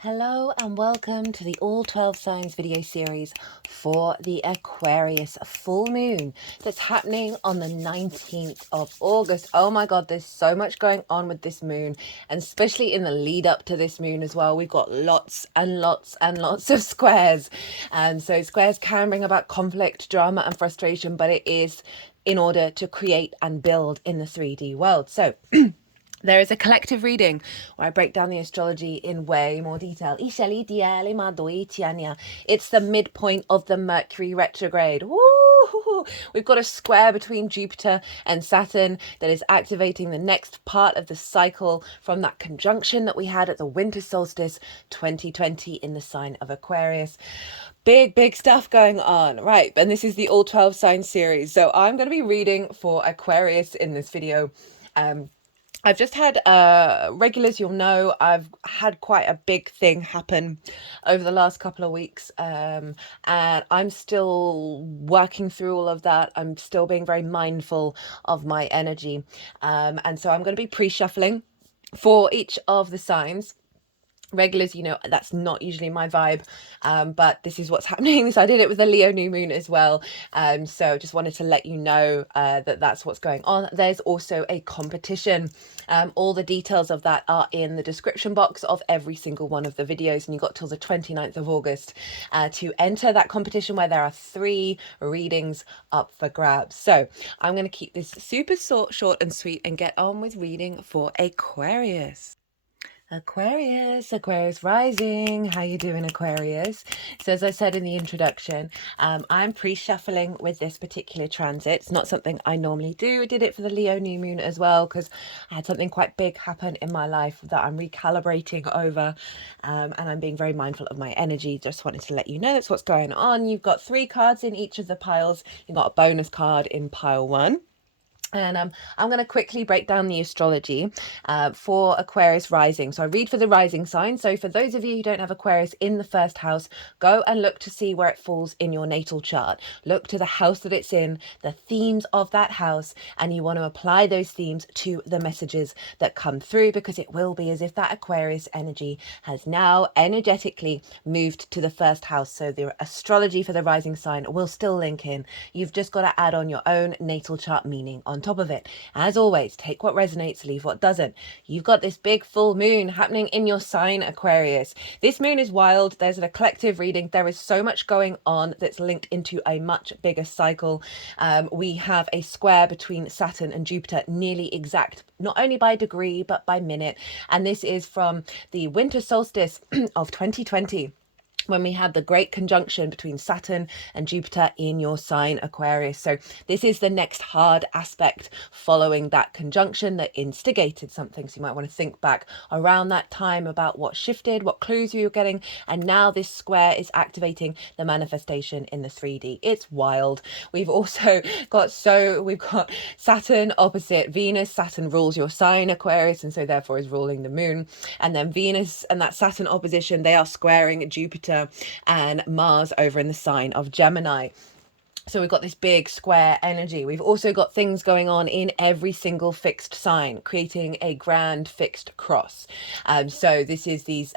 Hello and welcome to the All 12 Signs video series for the Aquarius full moon that's happening on the 19th of August. Oh my God, there's so much going on with this moon, and especially in the lead up to this moon as well. We've got lots and lots and lots of squares. And so squares can bring about conflict, drama and frustration, but it is in order to create and build in the 3D world. So there is a collective reading where I break down the astrology in way more detail. It's the midpoint of the Mercury retrograde. Woo! We've got a square between Jupiter and Saturn that is activating the next part of the cycle from that conjunction that we had at the winter solstice 2020 in the sign of Aquarius. Big stuff going on, right? And this is the All 12 Signs series. So I'm going to be reading for Aquarius in this video. I've just had regulars, you'll know, I've had quite a big thing happen over the last couple of weeks, and I'm still working through all of that. I'm still being very mindful of my energy, and so I'm going to be pre-shuffling for each of the signs. Regulars, you know, that's not usually my vibe, but this is what's happening. So I did it with the Leo new moon as well, so just wanted to let you know that that's what's going on. There's also a competition. All the details of that are in the description box of every single one of the videos, and you've got till the 29th of August to enter that competition, where there are 3 readings up for grabs. So I'm going to keep this super short and sweet and get on with reading for Aquarius. Aquarius rising. How you doing, Aquarius? So as I said in the introduction, I'm pre-shuffling with this particular transit. It's not something I normally do. I did it for the Leo new moon as well because I had something quite big happen in my life that I'm recalibrating over, and I'm being very mindful of my energy. Just wanted to let you know that's what's going on. You've got 3 cards in each of the piles. You've got a bonus card in pile 1. And I'm going to quickly break down the astrology for Aquarius rising. So I read for the rising sign. So for those of you who don't have Aquarius in the first house, go and look to see where it falls in your natal chart. Look to the house that it's in, the themes of that house, and you want to apply those themes to the messages that come through, because it will be as if that Aquarius energy has now energetically moved to the first house. So the astrology for the rising sign will still link in. You've just got to add on your own natal chart meaning on top of it. As always, take what resonates, leave what doesn't. You've got this big full moon happening in your sign, Aquarius. This moon is wild. There's a collective reading. There is so much going on that's linked into a much bigger cycle. We have a square between Saturn and Jupiter, nearly exact, not only by degree, but by minute. And this is from the winter solstice of 2020. When we had the great conjunction between Saturn and Jupiter in your sign, Aquarius. So this is the next hard aspect following that conjunction that instigated something. So you might want to think back around that time about what shifted, what clues you were getting. And now this square is activating the manifestation in the 3D. It's wild. We've also got, we've got Saturn opposite Venus. Saturn rules your sign, Aquarius, and so therefore is ruling the moon. And then Venus and that Saturn opposition, they are squaring Jupiter and Mars over in the sign of Gemini. So we've got this big square energy. We've also got things going on in every single fixed sign, creating a grand fixed cross. So this is these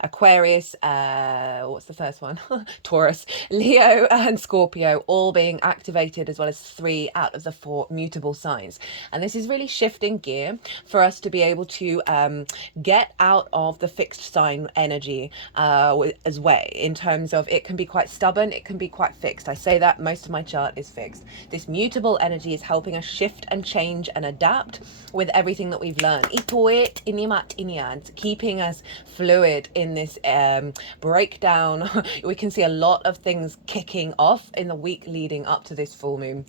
Aquarius, what's the first one? Taurus, Leo and Scorpio all being activated, as well as 3 out of the 4 mutable signs. And this is really shifting gear for us to be able to get out of the fixed sign energy as well, in terms of it can be quite stubborn, it can be quite fixed. I say that most of my chart is fixed. This mutable energy is helping us shift and change and adapt with everything that we've learned. It's keeping us fluid in this breakdown. We can see a lot of things kicking off in the week leading up to this full moon.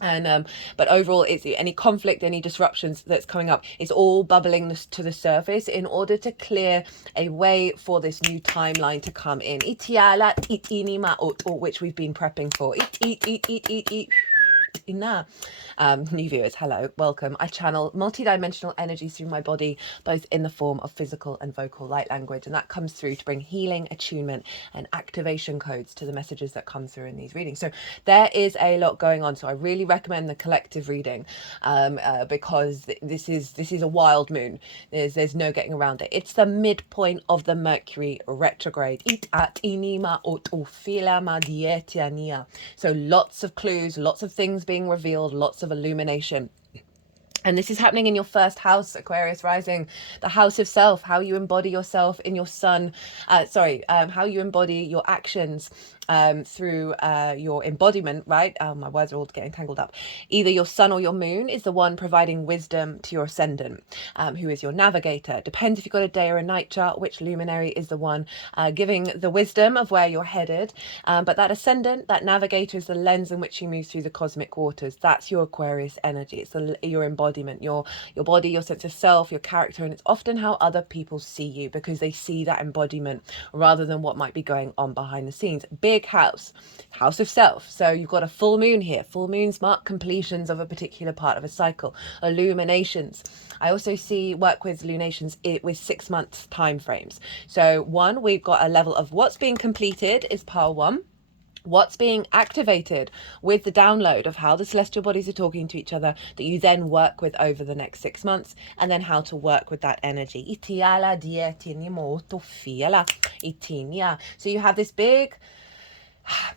And but overall, it's any conflict, any disruptions that's coming up, it's all bubbling to the surface in order to clear a way for this new timeline to come in, which we've been prepping for. New viewers, hello, welcome. I channel multidimensional energies through my body, both in the form of physical and vocal light language, and that comes through to bring healing, attunement, and activation codes to the messages that come through in these readings. So there is a lot going on. So I really recommend the collective reading, because this is a wild moon. There's no getting around it. It's the midpoint of the Mercury retrograde. So lots of clues, lots of things being revealed, lots of illumination. And this is happening in your first house, Aquarius rising, the house of self, how you embody yourself in your sun, how you embody your actions through your embodiment, right? My words are all getting tangled up. Either your sun or your moon is the one providing wisdom to your ascendant, who is your navigator. Depends if you've got a day or a night chart, which luminary is the one giving the wisdom of where you're headed. But that ascendant, that navigator, is the lens in which you move through the cosmic waters. That's your Aquarius energy. It's your embodiment, your body, your sense of self, your character, and it's often how other people see you, because they see that embodiment rather than what might be going on behind the scenes. Big house of self. So you've got a full moon here. Full moons mark completions of a particular part of a cycle. Illuminations. I also work with lunations with 6 month time frames. So one, we've got a level of what's being completed is pile 1. What's being activated with the download of how the celestial bodies are talking to each other that you then work with over the next 6 months, and then how to work with that energy. So you have this big,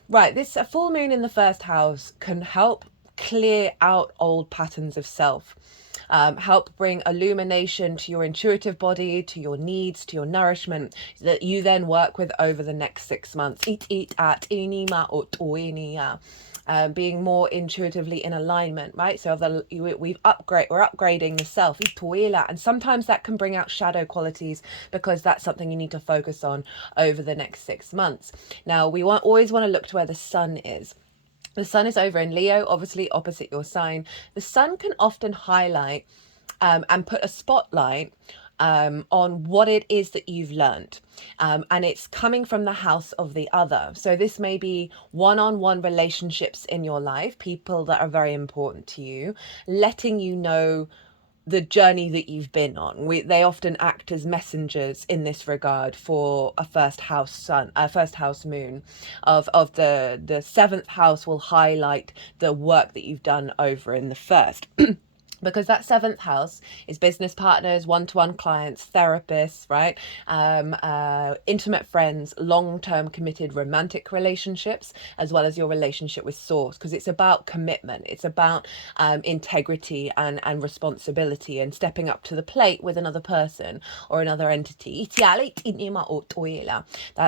right, a full moon in the first house can help clear out old patterns of self. Help bring illumination to your intuitive body, to your needs, to your nourishment, that you then work with over the next 6 months. Being more intuitively in alignment, right? So we're upgrading the self, and sometimes that can bring out shadow qualities, because that's something you need to focus on over the next 6 months. Now, we always want to look to where the sun is. The sun is over in Leo, obviously opposite your sign. The sun can often highlight and put a spotlight on what it is that you've learned. And it's coming from the house of the other. So this may be one-on-one relationships in your life, people that are very important to you, letting you know the journey that you've been on. They often act as messengers in this regard for a first house moon. Of the seventh house will highlight the work that you've done over in the first. Because that seventh house is business partners, one-to-one clients, therapists, right? Intimate friends, long-term committed romantic relationships, as well as your relationship with source, because it's about commitment. It's about integrity and responsibility and stepping up to the plate with another person or another entity. That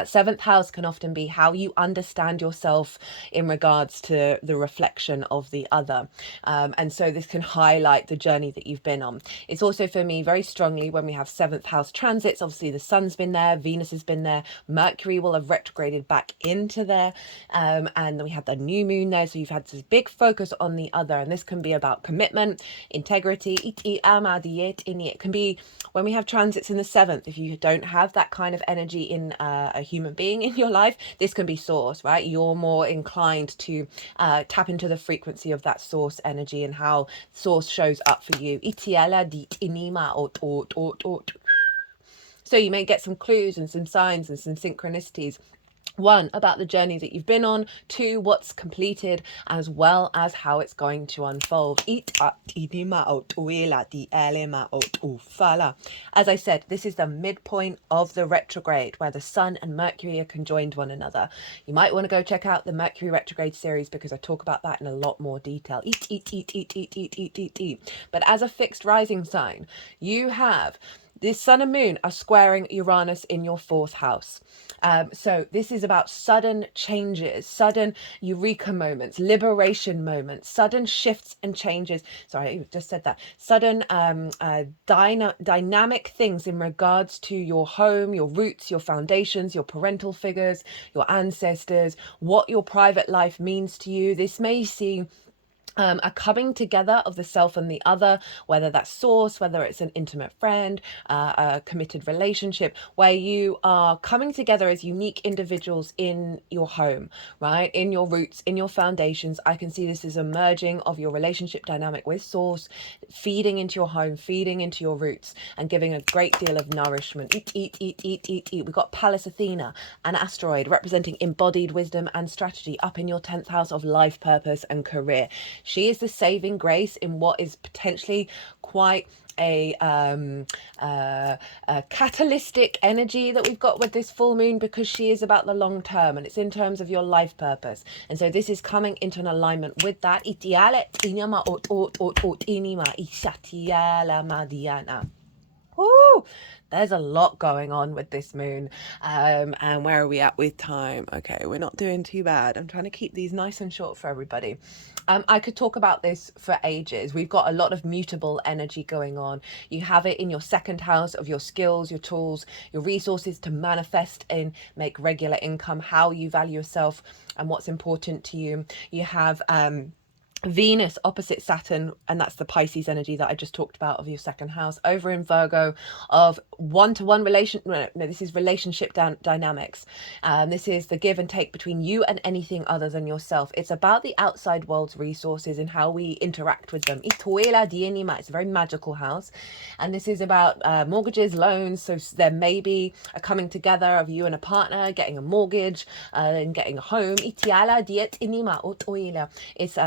seventh house can often be how you understand yourself in regards to the reflection of the other. And so this can highlight the journey that you've been on. It's also, for me, very strongly when we have seventh house transits. Obviously the sun's been there, Venus has been there, Mercury will have retrograded back into there, and then we had the new moon there, so you've had this big focus on the other, and this can be about commitment, integrity. It can be when we have transits in the seventh. If you don't have that kind of energy in a human being in your life, this can be source, right? You're more inclined to tap into the frequency of that source energy and how source shows up for you. So you may get some clues and some signs and some synchronicities. 1, about the journey that you've been on. 2, what's completed, as well as how it's going to unfold. As I said, this is the midpoint of the retrograde, where the sun and Mercury are conjoined one another. You might want to go check out the Mercury retrograde series, because I talk about that in a lot more detail. But as a fixed rising sign, you have this sun and moon are squaring Uranus in your 4th house. So this is about sudden changes, sudden eureka moments, liberation moments, sudden shifts and changes. Sorry, I just said that. Sudden dynamic things in regards to your home, your roots, your foundations, your parental figures, your ancestors, what your private life means to you. This may seem a coming together of the self and the other, whether that's source, whether it's an intimate friend, a committed relationship, where you are coming together as unique individuals in your home, right? In your roots, in your foundations. I can see this as a merging of your relationship dynamic with source, feeding into your home, feeding into your roots, and giving a great deal of nourishment. Eat, eat, eat, eat, eat, eat. We've got Pallas Athena, an asteroid representing embodied wisdom and strategy up in your 10th house of life, purpose, and career. She is the saving grace in what is potentially quite a catalytic energy that we've got with this full moon, because she is about the long term and it's in terms of your life purpose. And so this is coming into an alignment with that. Woo! There's a lot going on with this moon. And where are we at with time? Okay, we're not doing too bad. I'm trying to keep these nice and short for everybody. I could talk about this for ages. We've got a lot of mutable energy going on. You have it in your second house of your skills, your tools, your resources to manifest and make regular income, how you value yourself and what's important to you. You have Venus opposite Saturn, and that's the Pisces energy that I just talked about of your second house, over in Virgo, of one-to-one relation. No, this is relationship dynamics. This is the give and take between you and anything other than yourself. It's about the outside world's resources and how we interact with them. It's a very magical house, and this is about mortgages, loans. So there may be a coming together of you and a partner getting a mortgage and getting a home. It's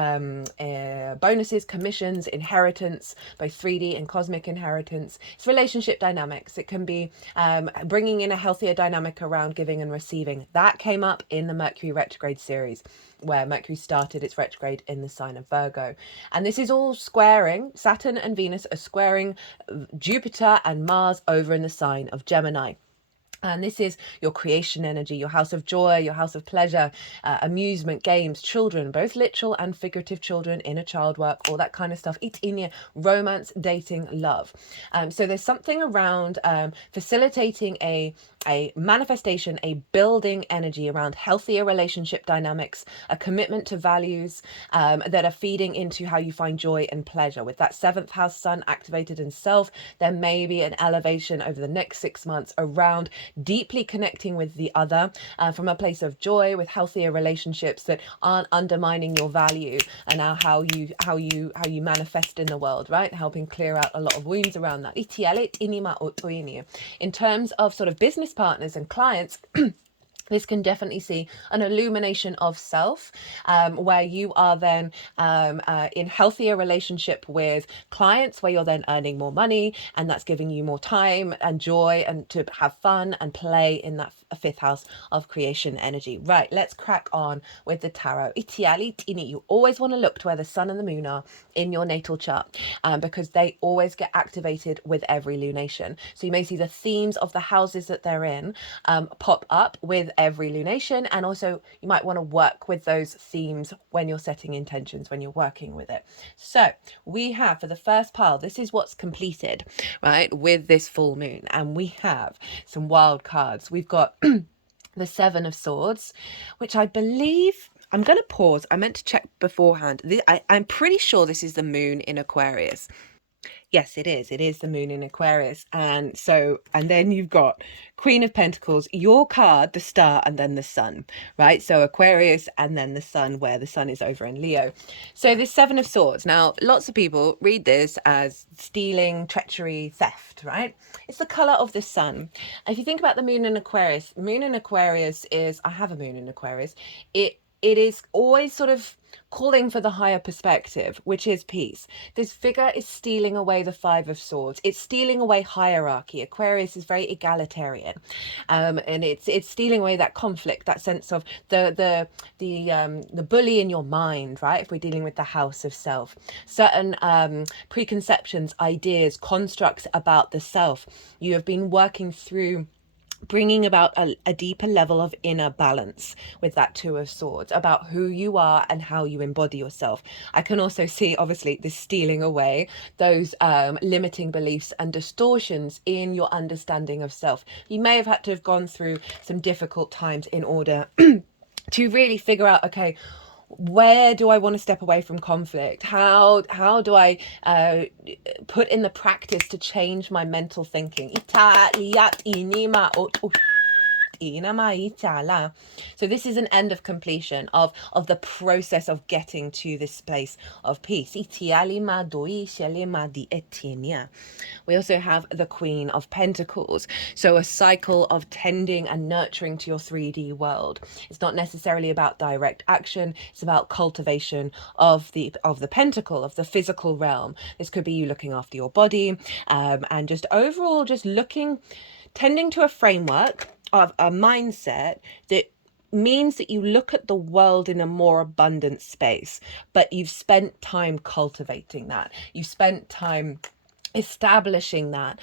bonuses, commissions, inheritance, both 3D and cosmic inheritance. It's relationship dynamics. It can be bringing in a healthier dynamic around giving and receiving. That came up in the Mercury retrograde series, where Mercury started its retrograde in the sign of Virgo. And this is all squaring, Saturn and Venus are squaring Jupiter and Mars over in the sign of Gemini. And this is your creation energy, your house of joy, your house of pleasure, amusement, games, children, both literal and figurative children, inner child work, all that kind of stuff. It's in your romance, dating, love. So there's something around facilitating a manifestation, a building energy around healthier relationship dynamics, a commitment to values that are feeding into how you find joy and pleasure. With that 7th house sun activated in self, there may be an elevation over the next 6 months around deeply connecting with the other from a place of joy, with healthier relationships that aren't undermining your value, and now how you manifest in the world, right? Helping clear out a lot of wounds around that. In terms of sort of business partners and clients, this can definitely see an illumination of self, where you are then in healthier relationship with clients, where you're then earning more money, and that's giving you more time and joy and to have fun and play in that 5th house of creation energy. Right, let's crack on with the tarot. You always want to look to where the sun and the moon are in your natal chart, because they always get activated with every lunation. So you may see the themes of the houses that they're in pop up with every lunation, and also you might want to work with those themes when you're setting intentions, when you're working with it. So we have, for the first pile, this is what's completed, right, with this full moon, and we have some wild cards. We've got the 7 of Swords, which I believe, I'm going to pause, I meant to check beforehand. I'm pretty sure this is the moon in Aquarius. Yes, it is. It is the moon in Aquarius. And then you've got Queen of Pentacles, your card, the star, and then the sun, right? So Aquarius and then the sun, where the sun is over in Leo. So this 7 of Swords. Now, lots of people read this as stealing, treachery, theft, right? It's the color of the sun. If you think about the moon in Aquarius is, I have a moon in Aquarius. It is always sort of calling for the higher perspective, which is peace. This figure is stealing away the 5 of Swords. It's stealing away hierarchy. Aquarius is very egalitarian, and it's stealing away that conflict, that sense of the bully in your mind, right? If we're dealing with the house of self, certain preconceptions, ideas, constructs about the self. You have been working through bringing about a deeper level of inner balance with that 2 of Swords, about who you are and how you embody yourself. I can also see, obviously, this stealing away those limiting beliefs and distortions in your understanding of self. You may have had to have gone through some difficult times in order to really figure out, okay, where do I want to step away from conflict? How do I put in the practice to change my mental thinking? So this is an end of completion of the process of getting to this space of peace. We also have the Queen of Pentacles. So a cycle of tending and nurturing to your 3D world. It's not necessarily about direct action. It's about cultivation of the pentacle, of the physical realm. This could be you looking after your body, and just overall just tending to a framework of a mindset that means that you look at the world in a more abundant space, but you've spent time cultivating that. You've spent time establishing that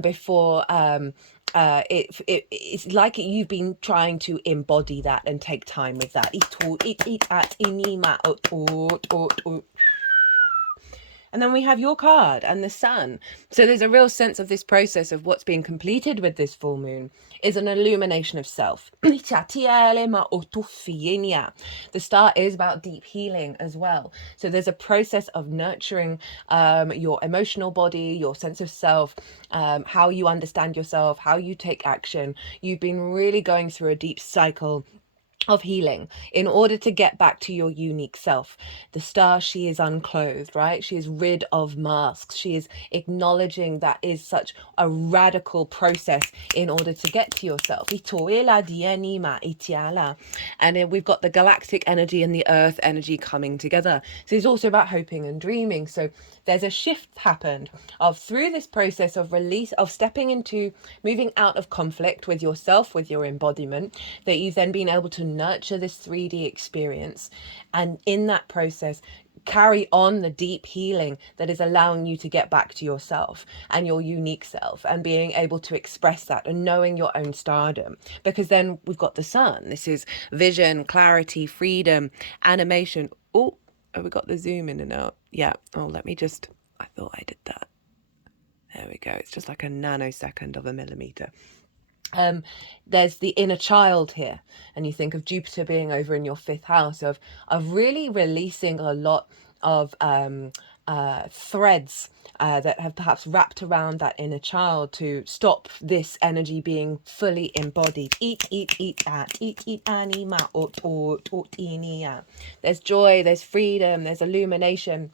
before it's like you've been trying to embody that and take time with that. And then we have your card and the sun. So there's a real sense of this process of what's being completed with this full moon is an illumination of self. The star is about deep healing as well. So there's a process of nurturing your emotional body, your sense of self, how you understand yourself, how you take action. You've been really going through a deep cycle of healing in order to get back to your unique self. The star, she is unclothed, right? She is rid of masks. She is acknowledging that is such a radical process in order to get to yourself. And then we've got the galactic energy and the earth energy coming together. So it's also about hoping and dreaming. So there's a shift happened of through this process of release, of stepping into moving out of conflict with yourself, with your embodiment, that you've then been able to nurture this 3D experience, and in that process carry on the deep healing that is allowing you to get back to yourself and your unique self and being able to express that and knowing your own stardom. Because then we've got the sun. This is vision, clarity, freedom, animation. Oh, have we got the zoom in and out? Yeah. Oh, let me just, I thought I did that. There we go. It's just like a nanosecond of a millimeter. There's the inner child here, and you think of Jupiter being over in your 5th house of really releasing a lot of threads that have perhaps wrapped around that inner child to stop this energy being fully embodied. There's joy, there's freedom, there's illumination.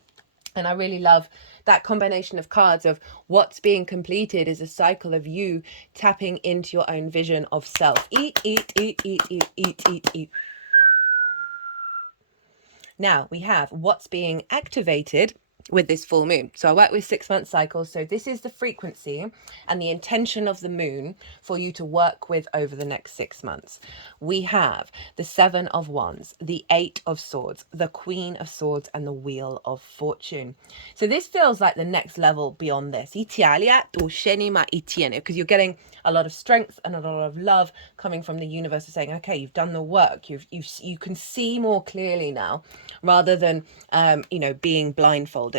And I really love that combination of cards of what's being completed is a cycle of you tapping into your own vision of self. Now we have what's being activated with this full moon. So I work with 6-month cycles. So this is the frequency and the intention of the moon for you to work with over the next 6 months. We have the 7 of Wands, the 8 of Swords, the Queen of Swords, and the Wheel of Fortune. So this feels like the next level beyond this. Because you're getting a lot of strength and a lot of love coming from the universe of saying, okay, you've done the work. You can see more clearly now, rather than being blindfolded.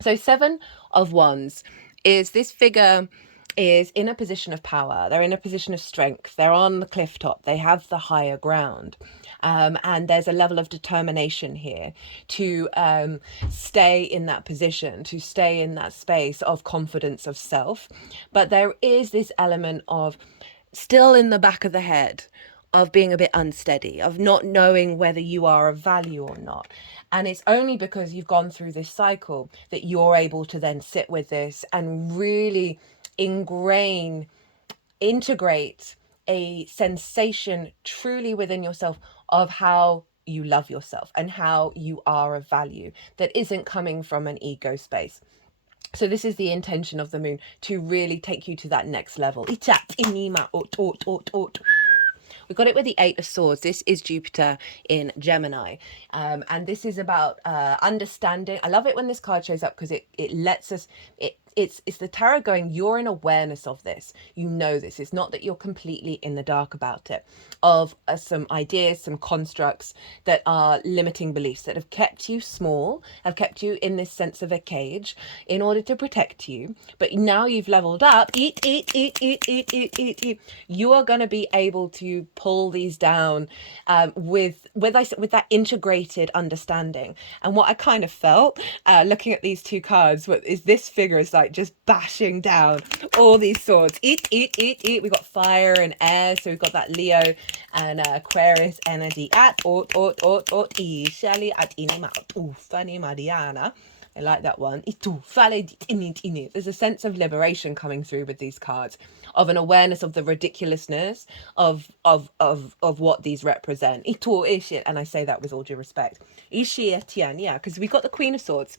So 7 of Wands is this figure is in a position of power. They're in a position of strength. They're on the cliff top. They have the higher ground. And there's a level of determination here to stay in that position, to stay in that space of confidence of self. But there is this element of still in the back of the head of being a bit unsteady, of not knowing whether you are of value or not. And it's only because you've gone through this cycle that you're able to then sit with this and really integrate a sensation truly within yourself of how you love yourself and how you are of value that isn't coming from an ego space. So this is the intention of the moon, to really take you to that next level. We got it with the 8 of Swords. This is Jupiter in Gemini. And this is about understanding. I love it when this card shows up because it lets us, it it's the tarot going, you're in awareness of this, you know this, it's not that you're completely in the dark about it, of some ideas, some constructs that are limiting beliefs that have kept you small, have kept you in this sense of a cage in order to protect you. But now you've leveled up, you are going to be able to pull these down with that integrated understanding. And what I kind of felt looking at these two cards is this figure is like just bashing down all these swords. We got fire and air, so we've got that Leo and Aquarius energy at at funny Mariana. I like that one. There's a sense of liberation coming through with these cards, of an awareness of the ridiculousness of what these represent. And I say that with all due respect. Yeah, because we got the Queen of Swords.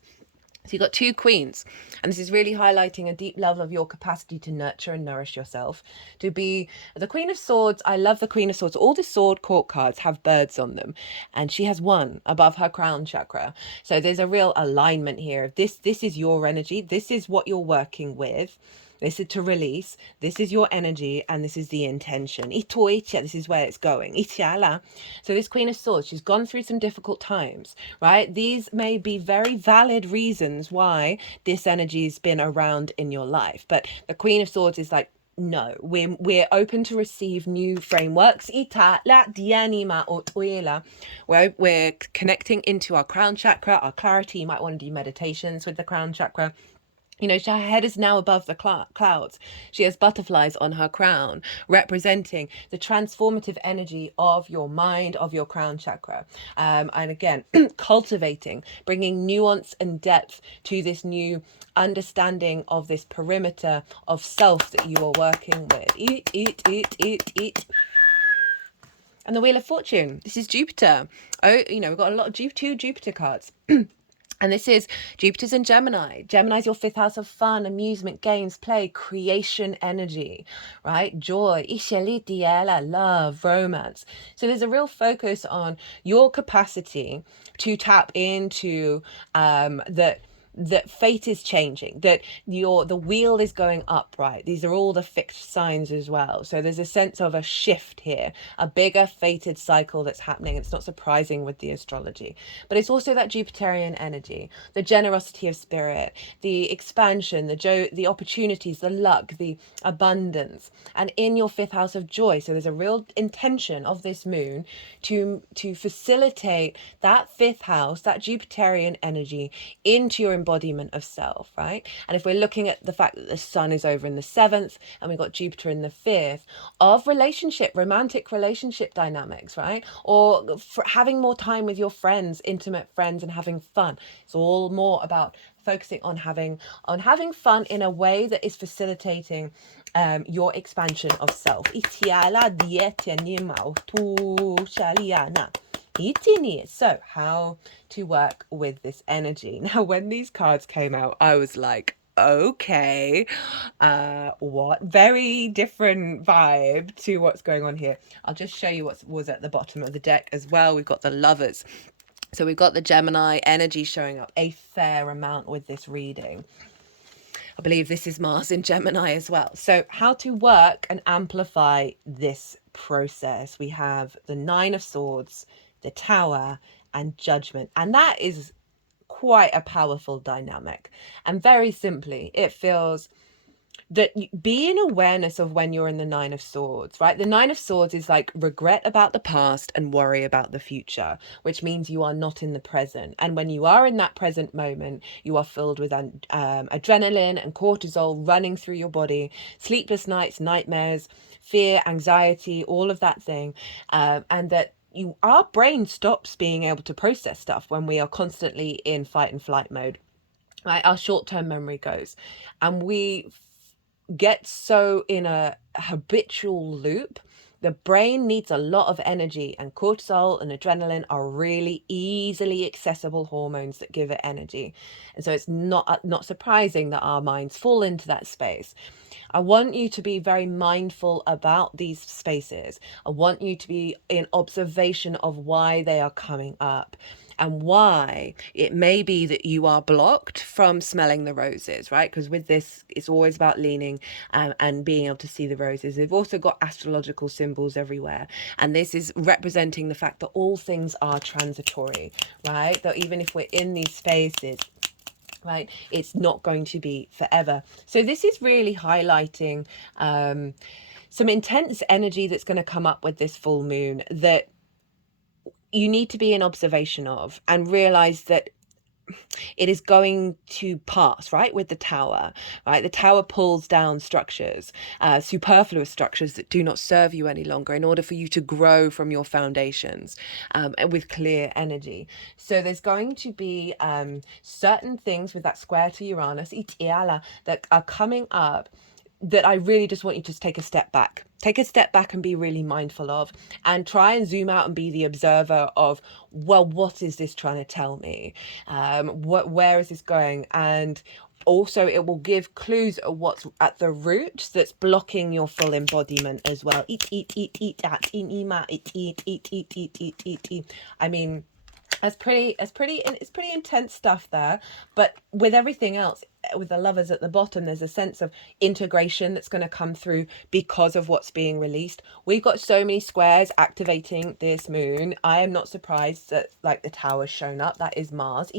So you've got two queens, and this is really highlighting a deep level of your capacity to nurture and nourish yourself. To be the Queen of Swords, I love the Queen of Swords. All the sword court cards have birds on them, and she has one above her crown chakra. So there's a real alignment here. This is your energy. This is what you're working with. This is to release. This is your energy, and this is the intention. This is where it's going. So this Queen of Swords, she's gone through some difficult times, right? These may be very valid reasons why this energy's been around in your life. But the Queen of Swords is like, no, we're open to receive new frameworks. We're connecting into our crown chakra, our clarity. You might want to do meditations with the crown chakra. You know, her head is now above the clouds. She has butterflies on her crown, representing the transformative energy of your mind, of your crown chakra. And again, cultivating, bringing nuance and depth to this new understanding of this perimeter of self that you are working with. And the Wheel of Fortune. This is Jupiter. Oh, you know, we've got a lot of two Jupiter cards. And this is Jupiter's in Gemini. Gemini is your fifth house of fun, amusement, games, play, creation energy, right? Joy, love, romance. So there's a real focus on your capacity to tap into that fate is changing, that the wheel is going up, right? These are all the fixed signs as well. So there's a sense of a shift here, a bigger fated cycle that's happening. It's not surprising with the astrology, but it's also that Jupiterian energy, the generosity of spirit, the expansion, the opportunities, the luck, the abundance, and in your fifth house of joy. So there's a real intention of this moon to facilitate that fifth house, that Jupiterian energy into your embodiment of self, right? And if we're looking at the fact that the sun is over in the 7th and we've got Jupiter in the 5th, of romantic relationship dynamics, right? Or for having more time with your friends, intimate friends, and having fun. It's all more about focusing on having fun in a way that is facilitating your expansion of self. So how to work with this energy. Now, when these cards came out, I was like, okay, what very different vibe to what's going on here. I'll just show you what was at the bottom of the deck as well. We've got the Lovers. So we've got the Gemini energy showing up a fair amount with this reading. I believe this is Mars in Gemini as well. So how to work and amplify this process. We have the Nine of Swords, the Tower, and Judgment. And that is quite a powerful dynamic. And very simply, it feels that be in awareness of when you're in the Nine of Swords, right? The Nine of Swords is like regret about the past and worry about the future, which means you are not in the present. And when you are in that present moment, you are filled with adrenaline and cortisol running through your body, sleepless nights, nightmares, fear, anxiety, all of that thing. And that our brain stops being able to process stuff when we are constantly in fight and flight mode, right? Our short-term memory goes, and we get so in a habitual loop. The brain needs a lot of energy, and cortisol and adrenaline are really easily accessible hormones that give it energy. And so it's not surprising that our minds fall into that space. I want you to be very mindful about these spaces. I want you to be in observation of why they are coming up. and why it may be that you are blocked from smelling the roses, right? Because with this, it's always about leaning and being able to see the roses. They've also got astrological symbols everywhere. And this is representing the fact that all things are transitory, right? That even if we're in these spaces, right, it's not going to be forever. So this is really highlighting some intense energy that's going to come up with this full moon that you need to be in observation of and realize that it is going to pass, right? With the tower, right? The tower pulls down structures, superfluous structures that do not serve you any longer in order for you to grow from your foundations with clear energy. So there's going to be certain things with that square to Uranus, that are coming up that I really just want you to take a step back. Take a step back and be really mindful of, and try and zoom out and be the observer of, well, what is this trying to tell me? Where is this going? And also it will give clues of what's at the root that's blocking your full embodiment as well. I mean, it's pretty intense stuff there, but with everything else, with the lovers at the bottom, there's a sense of integration that's going to come through because of what's being released. We've got so many squares activating this moon. I am not surprised that like the tower's shown up. That is Mars.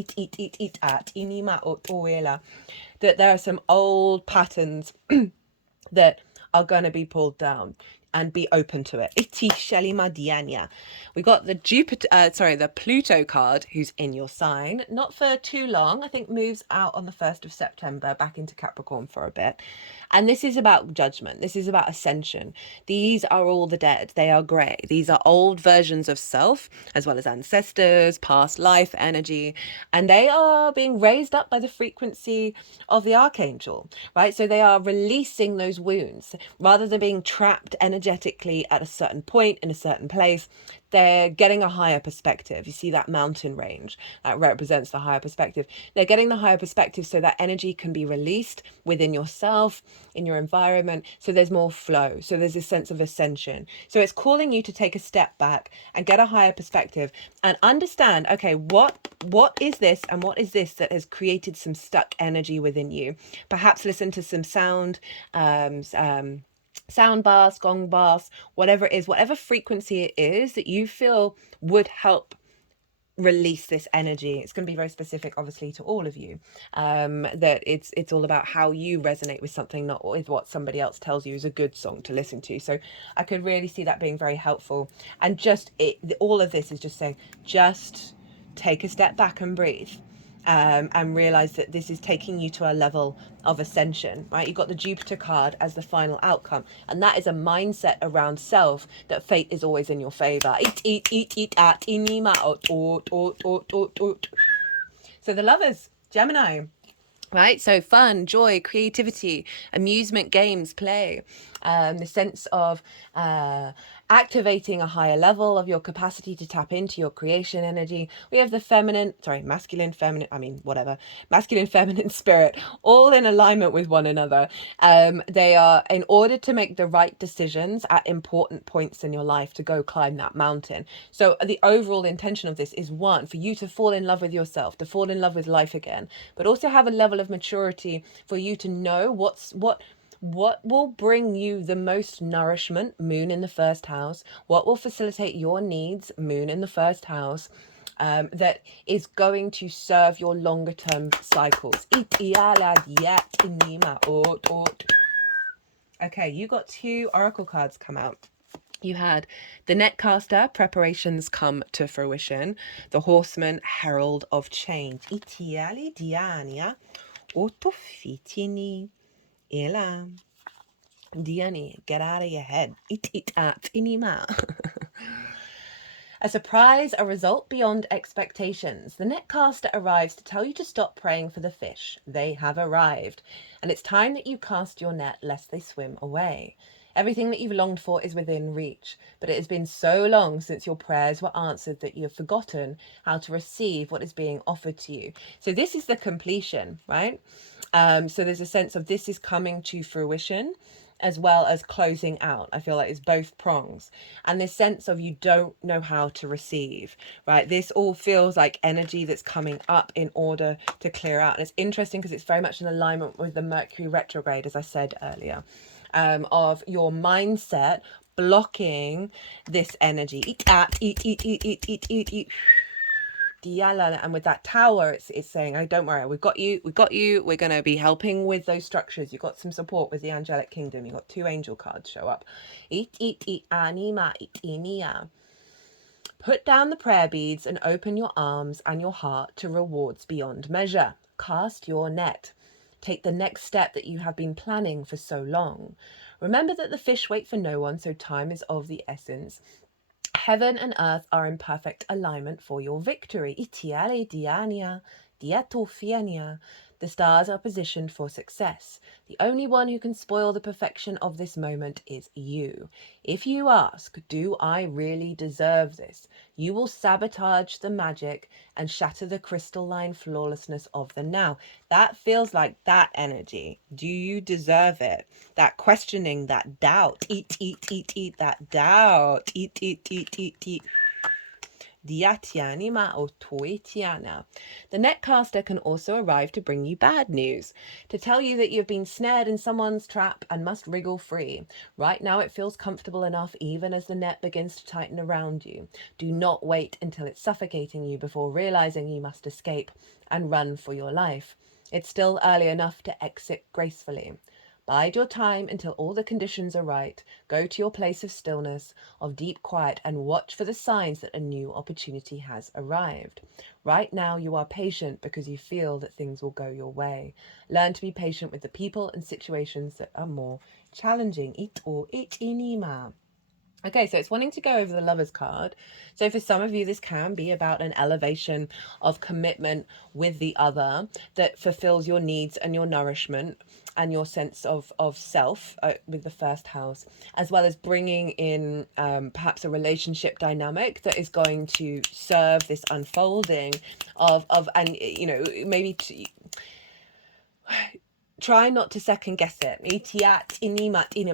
That there are some old patterns that are going to be pulled down, and be open to it. We got the the Pluto card, who's in your sign, not for too long. I think moves out on the 1st of September back into Capricorn for a bit. And this is about judgment. This is about ascension. These are all the dead. They are grey. These are old versions of self, as well as ancestors, past life energy, and they are being raised up by the frequency of the archangel, right? So they are releasing those wounds rather than being trapped energetically at a certain point in a certain place. They're getting a higher perspective. You see that mountain range that represents the higher perspective. They're getting the higher perspective so that energy can be released within yourself, in your environment. So there's more flow. So there's this sense of ascension. So it's calling you to take a step back and get a higher perspective and understand, okay, what is this and what is this that has created some stuck energy within you? Perhaps listen to some sound baths, gong baths, whatever it is, whatever frequency it is that you feel would help release this energy. It's going to be very specific, obviously, to all of you, that it's all about how you resonate with something, not with what somebody else tells you is a good song to listen to. So I could really see that being very helpful. And just all of this is just saying, just take a step back and breathe. And realize that this is taking you to a level of ascension, right? You've got the Jupiter card as the final outcome, and that is a mindset around self that fate is always in your favor. So the lovers, Gemini, right? So fun, joy, creativity, amusement, games, play, the sense of activating a higher level of your capacity to tap into your creation energy. We have the masculine, feminine spirit, all in alignment with one another. They are, in order to make the right decisions at important points in your life, to go climb that mountain. So the overall intention of this is, one, for you to fall in love with yourself, to fall in love with life again, but also have a level of maturity for you to know what will bring you the most nourishment, moon in the 1st house, what will facilitate your needs, moon in the 1st house, that is going to serve your longer term cycles. Okay, you got 2 oracle cards come out. You had the Netcaster, preparations come to fruition. The Horseman, herald of change. Diani, get out of your head. A surprise, a result beyond expectations. The Netcaster arrives to tell you to stop praying for the fish. They have arrived. And it's time that you cast your net lest they swim away. Everything that you've longed for is within reach, but it has been so long since your prayers were answered that you have forgotten how to receive what is being offered to you. So this is the completion, right? So there's a sense of this is coming to fruition. as well as closing out. I feel like it's both prongs. And this sense of you don't know how to receive, right? This all feels like energy that's coming up in order to clear out. And it's interesting because it's very much in alignment with the Mercury retrograde, as I said earlier, of your mindset blocking this energy. Eat. And with that tower, it's saying, oh, don't worry, we've got you, we're going to be helping with those structures. You've got some support with the angelic kingdom. You've got 2 angel cards show up. Anima, inia. Put down the prayer beads and open your arms and your heart to rewards beyond measure. Cast your net. Take the next step that you have been planning for so long. Remember that the fish wait for no one, so time is of the essence. Heaven and earth are in perfect alignment for your victory. Itiale diania, diatofiania. The stars are positioned for success. The only one who can spoil the perfection of this moment is you. If you ask, do I really deserve this? You will sabotage the magic and shatter the crystalline flawlessness of the now. That feels like that energy. Do you deserve it? That questioning, that doubt. Eat, that doubt. Eat. Diatianima or toitiana. The netcaster can also arrive to bring you bad news, to tell you that you've been snared in someone's trap and must wriggle free. Right now it feels comfortable enough even as the net begins to tighten around you. Do not wait until it's suffocating you before realizing you must escape and run for your life. It's still early enough to exit gracefully. Bide your time until all the conditions are right. Go to your place of stillness, of deep quiet, and watch for the signs that a new opportunity has arrived. Right now you are patient because you feel that things will go your way. Learn to be patient with the people and situations that are more challenging. Inima. Okay, so it's wanting to go over the Lover's card. So for some of you, this can be about an elevation of commitment with the other that fulfills your needs and your nourishment and your sense of self with the first house, as well as bringing in perhaps a relationship dynamic that is going to serve this unfolding of and, you know, maybe try not to second guess it,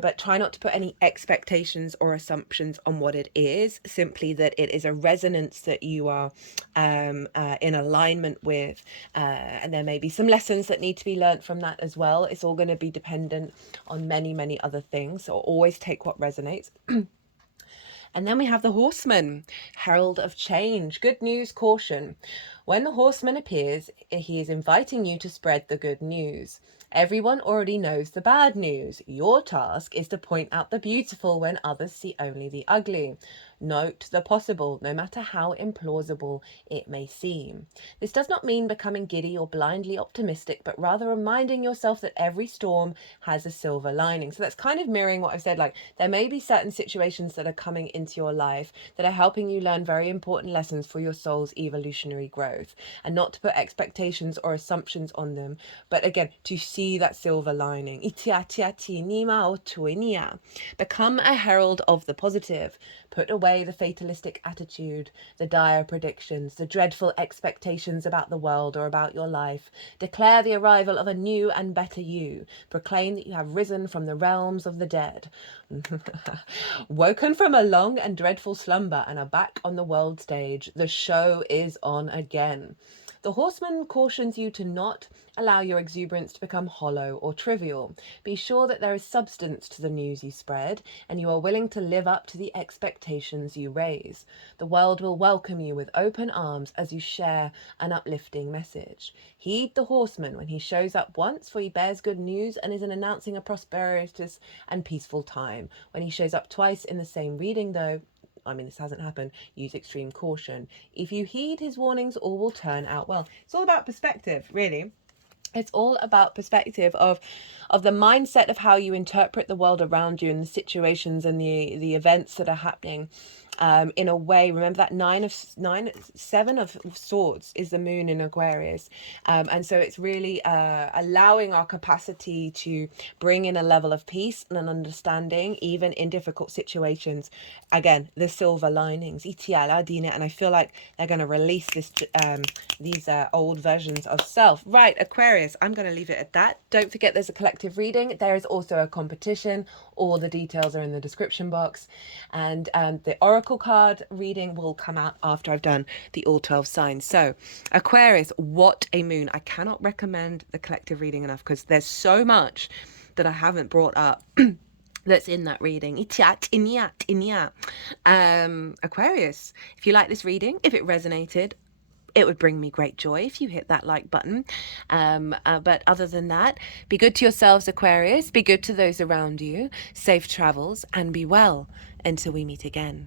but try not to put any expectations or assumptions on what it is. Simply that it is a resonance that you are in alignment with, and there may be some lessons that need to be learnt from that as well. It's all going to be dependent on many other things, so always take what resonates. And then we have the Horseman, herald of change. Good news, caution. When the Horseman appears, he is inviting you to spread the good news. Everyone already knows the bad news. Your task is to point out the beautiful when others see only the ugly. Note the possible, no matter how implausible it may seem. This does not mean becoming giddy or blindly optimistic, but rather reminding yourself that every storm has a silver lining. So that's kind of mirroring what I've said. Like, there may be certain situations that are coming into your life that are helping you learn very important lessons for your soul's evolutionary growth, and not to put expectations or assumptions on them, but again, to see that silver lining. Become a herald of the positive. Put away the fatalistic attitude, the dire predictions, the dreadful expectations about the world or about your life. Declare the arrival of a new and better you. Proclaim that you have risen from the realms of the dead. Woken from a long and dreadful slumber and are back on the world stage. The show is on again. The Horseman cautions you to not allow your exuberance to become hollow or trivial. Be sure that there is substance to the news you spread, and you are willing to live up to the expectations you raise. The world will welcome you with open arms as you share an uplifting message. Heed the Horseman when he shows up once, for he bears good news and is announcing a prosperous and peaceful time. When he shows up twice in the same reading, though, I mean, this hasn't happened, use extreme caution. If you heed his warnings, all will turn out well. It's all about perspective, really. It's all about perspective of the mindset of how you interpret the world around you and the situations and the events that are happening. in a way. Remember that seven of swords is the moon in Aquarius, and so it's really allowing our capacity to bring in a level of peace and an understanding even in difficult situations. Again, the silver linings, and I feel like they're going to release these old versions of self. Right, Aquarius, I'm going to leave it at that. Don't forget there's a collective reading. There is also a competition. All the details are in the description box, and the oracle card reading will come out after I've done the all 12 signs. So Aquarius, what a moon. I cannot recommend the collective reading enough because there's so much that I haven't brought up that's in that reading. Aquarius, if you like this reading, if it resonated, it would bring me great joy if you hit that like button. But other than that, be good to yourselves, Aquarius. Be good to those around you. Safe travels and be well until we meet again.